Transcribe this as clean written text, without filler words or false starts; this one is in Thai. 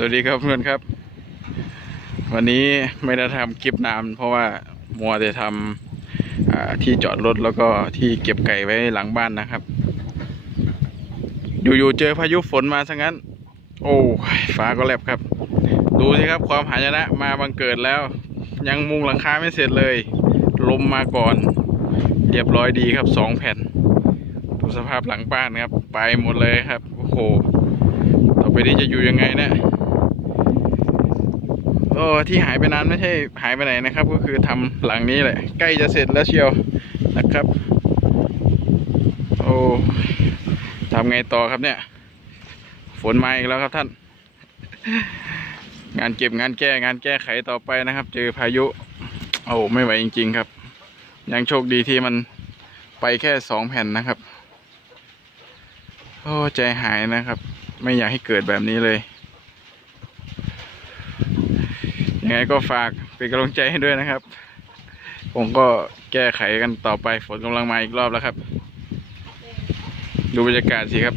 สวัสดีครับเพื่อนครับวันนี้ไม่ได้ทำคลิปนานเพราะว่ามัวแต่ทำที่จอดรถแล้วก็ที่เก็บไก่ไว้หลังบ้านนะครับอยู่ๆเจอพายุฝนมาซะงั้นโอ้ฟ้าก็แลบครับดูสิครับความหายนะมาบังเกิดแล้วยังมุงหลังคาไม่เสร็จเลยลมมาก่อนเรียบร้อยดีครับ2 แผ่นดูสภาพหลังบ้านครับไปหมดเลยครับโอ้โหต่อไปนี้จะอยู่ยังไงเนี่ยที่หายไปนานไม่ใช่หายไปไหนนะครับก็คือทำหลังนี้แหละใกล้จะเสร็จแล้วเชียวนะครับโอ้ทำไงต่อครับเนี่ยฝนมาอีกแล้วครับท่านงานเก็บงานแก้งานแก้ไขต่อไปนะครับเจอพายุโอ้ไม่ไหวจริงๆครับยังโชคดีที่มันไปแค่2 แผ่นนะครับโอ้ใจหายนะครับไม่อยากให้เกิดแบบนี้เลยยังไงก็ฝากเป็นกำลังใจให้ด้วยนะครับผมก็แก้ไขกันต่อไปฝนกำลังมาอีกรอบแล้วครับดูบรรยากาศสิครับ